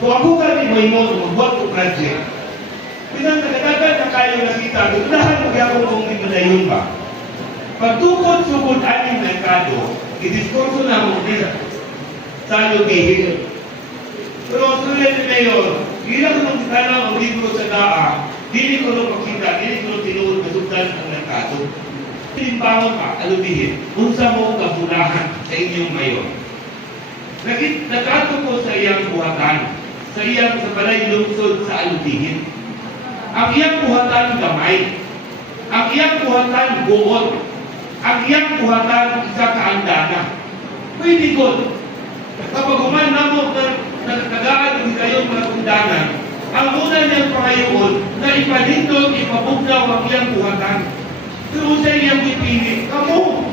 Kung ako ka ni Moy mo, magbuat ko project, pinang nagadagan na kayo nakita, unahan magyakong kung hindi madayon ba? Pagtukod sugod aning merkado, i-diskurso na mo nila sa lubihin. Pero ang sulit ni Mayor, ilang nung tanong ang libro sa DAA, dili ko nung makita, dili ko nung tinuod na sugdan ang merkado. Tilimbangon ka, alubihin, unsa mo kabunahan sa inyong Mayor. Nakato ko sa iyang buhatan, sa iyang sa balay lungsod sa alubihin. Ang iyang buhatan gamay, ang iyang buhatan buod, ang iyang buhatan isa kaandana. Pwede ko, kapag uman na mo nagtagaan ng kayong mga kundanan, ang una niyang pangayoon na ipanindog, ipabugnaw ang iyang buhatan. Pero sa iyang ipili, kamu,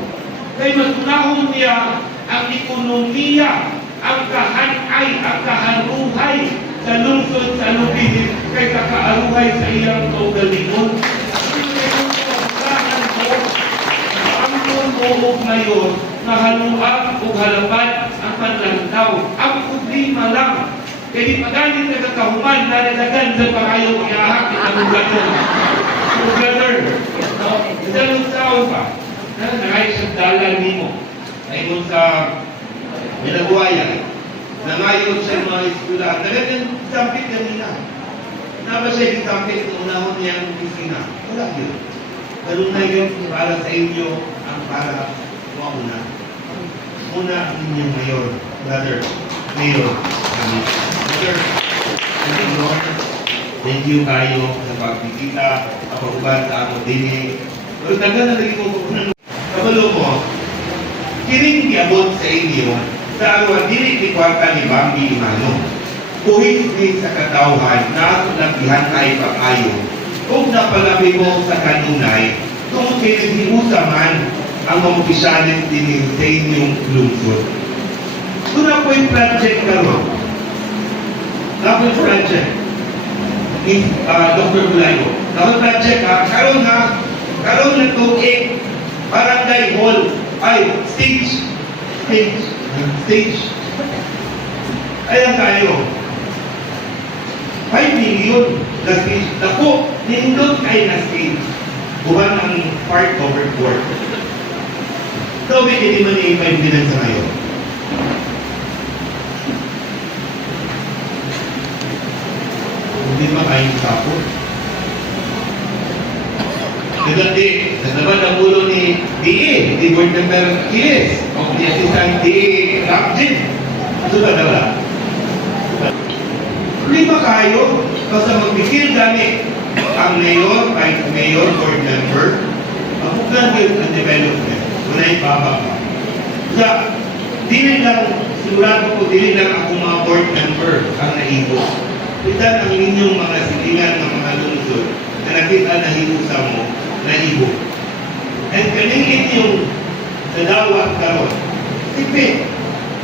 kay masunahon niya ang ekonomiya, ang kahanay, ang kaharuhay sa lungsod sa lubihin, kay kakaaruhay sa iyang kaugalingon. Buhok ngayon na haluan o halapan ang panlantaw. Ang problema lang, kaya di pagalit na kakahuman na nalagan sa pangayo iahak at ang gano'n. So, brother, isa nung tao pa, na nangayos ang dalan nimo. Ngayon sa Minaguayan, nangayon sa mga eskwelahan. Nagagan sampit kanina. Naba siya sampit kung unahon niya ang opisina. Wala yun. Ganun na yun para sa inyo ang para mauna. Muna ang inyong mayor, brother, mayor. Brother, thank you kayo sa pagbisita, kapag-uban sa ako din. Pero tagal na lagi ko kung kabalo ko, kiring diabot sa inyo, sa arawan, dili kwarta ni Bambi Imano. Kuhit ni sa katawhan na ako labihan ay pag-ayo. Kung napalabi mo sa kanunay, kung kinisimusa man ang mga opisyalis din sa inyong lungsod. Ito na po yung project karon. Na po yung project ni Dr. Bulayo. Na po yung project karon na ito barangay hall, stage. Ayan tayo. 5 million na stage. Naku, nindot ay na stage. Buwan ang part over court. So, hindi man i-5 million sa ngayon. Hindi ba kayong tapos? Dati, nasabat ang ulo ni DA, di board member Kilis, o ni assistant DA Rapjin. Ito ba daw? Lima kayo, basta magbigil gamit ang mayor, vice mayor, board member, mapugan kayo ng development. Wala yung baba pa. Kaya, dili lang, sigurado ko, dili lang ako mga board member ang naibo. Kita ang inyong mga silingan ng mga lungsod na nakita na hiusa mo, naibo. And kaningin yung sa dawat karon. Sipit.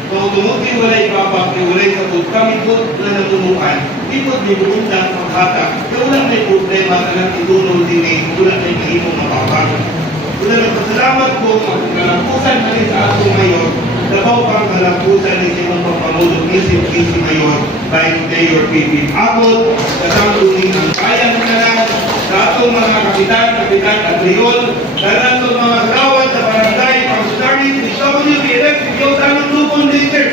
Kung tumutin walay papak, walay sabot, kami po na natumukan, ipot ni bumunta ang hata. Kaya wala may problema na lang itunol din eh, wala may kahimong mapapak. Wala na pasalamat po ang kalampusan na rin sa atong mayor, nabaw pang kalampusan ni Simong Pampamulog, Isip Mayor, by Mayor Pipin Abot, kasamtunin ang bayan na lang, sa atong mga kapitan at leon, sa atong mga kawat sa barangay, pang-starting, WBLF, yung tanong lupon leader,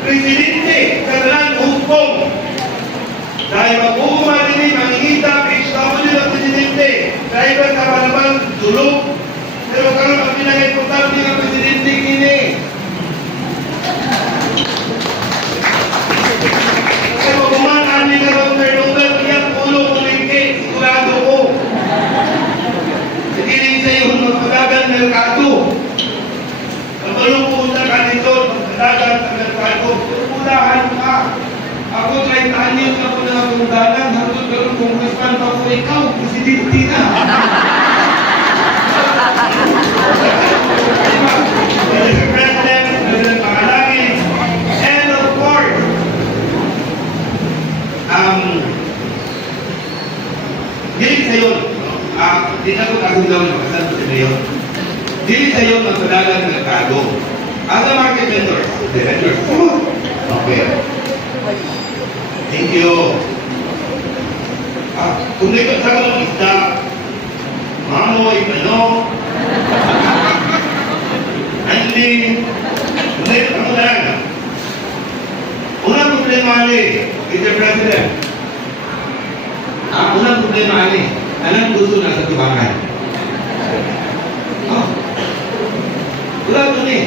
Presidente, Kadalan Hugpong, dahil mag-uuma din ang hihita, PHW ng Presidente, dahil ba sa malabang dulog, pero karoon ang pinag-importante ng Presidente kini. Pero kumaan ni Karong Ternugal, iyang ulo kulingke, sigurado ko. Hindi rin sa iyo magpagagan ng merkado. Kapalong pumunta ka dito, magpagagan sa merkado, unahan ka. Ako 30 anyos na po na kundanan, hanggang karoon kung kaspan pa po ikaw, Presidente na. Mr. President, President Pangalangin, and of course, dili sa yun, di na ko kasundaw na kasal ko sa yun, dili sa yun ang sadalang merkado. As a market vendor, okay. Thank you. Kung may kasama ng isda, mamoy, manok, anling, may pangulan. Unang problema ni, Mr. President. Unang problema ni, anong gusto na sa tubangan? Wala ito ni.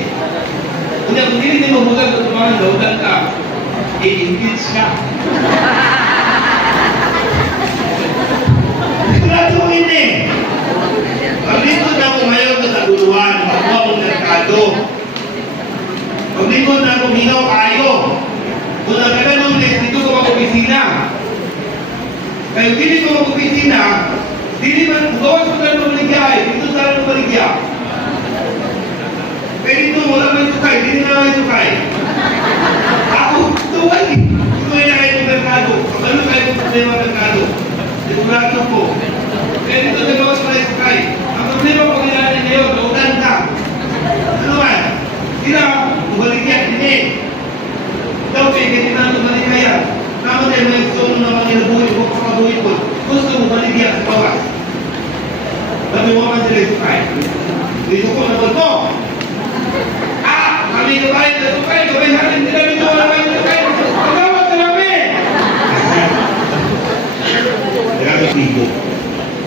Kung hindi mo bukas sa tubangan, laudan ka, i-impeach ka. Sigurado hindi. Pag-likod na ako ngayon sa taguluhan, makuha akong merkado. Pag-likod na ako minaw kayo. Kung nagkaganong dito ko mag-opisina. Kaya hindi ko mag-opisina, hindi man, gawas ko na maligay, dito sa lang maligya. Kaya dito, wala man sukay, hindi na naman sukay. Ako, tuwal eh. Tuwal na kayo ng merkado. Kung ano kayo ng problema ng merkado. Sigurado po. Kaya dito sa gawas ko na sukay. Ang problema ko kailangan niyo, lautan ka. Ano man? Sila, maligya, hindi. Daw kayo, kasi na ito maligaya. Naman tayo may gusto mo naman nilabuhin ko, pakabuhin ko. Gusto mo maligya sa bawas. Sabi mo man sila sukay. Dito ko naman po. Kami kabayan sa sukay, gawin natin sila dito wala kayo sa sukay. Pagawag ka namin! Nagkakasigo.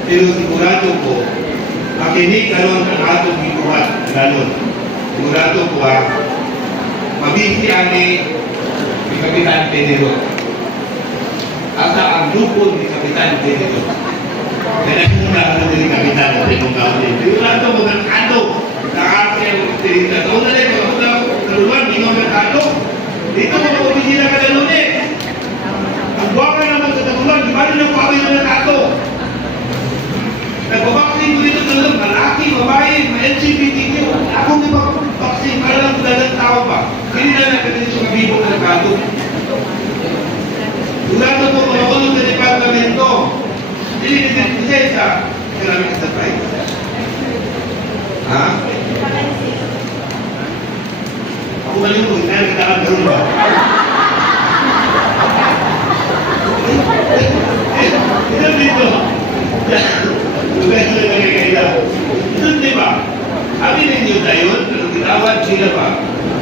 Pero sigurado ko, makinig karoon ang atong gituhan, lalon. Sigurado ko mabisi ani ni Kapitan Pedro. Asa ang grupo ni Kapitan Pedro. Kaya nagmula ka ni Kapitan Pedro. Sigurado mo ng ano, nakakasaya sa taon na rin, kaluan, hindi mo merkado. Dito mo mag-opisina ka na lunes. Ang buwaka naman sa tagulan, di ba rin ang pawin ng merkado? Nagpapaksin ko dito sa lang, malaki, babae, LGBT, ako di ba paksin, para lang talagang tao ba? Hindi na nagkasin sa kabibo ng merkado. Sigurado po, makulong sa departamento. Hindi sa economic enterprise. Ha? Ako balik ko, hindi na kita ka gano'n ba? Ito dito. Lugar sila nagkakaila. Ito di ba? Amin ninyo na yun, pero kitawad sila ba?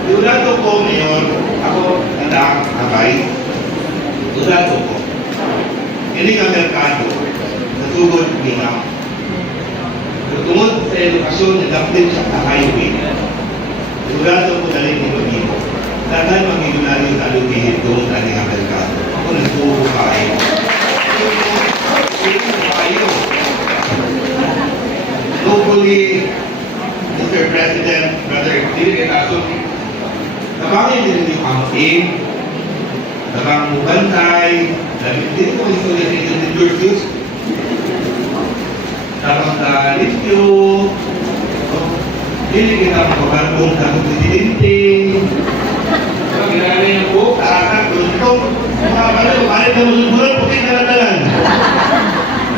Sigurado ko ngayon, ako anak, abay. Sigurado ko. Hindi ka merkado, natugod niya. Pero tungod sa edukasyon, nag-update sa highway. Sigurado ko na rin yung mag-ibo. Dahan mag-igunari yung alumihit doon sa ating merkado. Ako nagturo kayo. Hopefully, Mr. President, Brother Dili Ketason, nabangin din yung campaign, nabang mo bantay, dito ko gusto na rin yung Georgius, nabang ka Litio, Dili kita mababang kung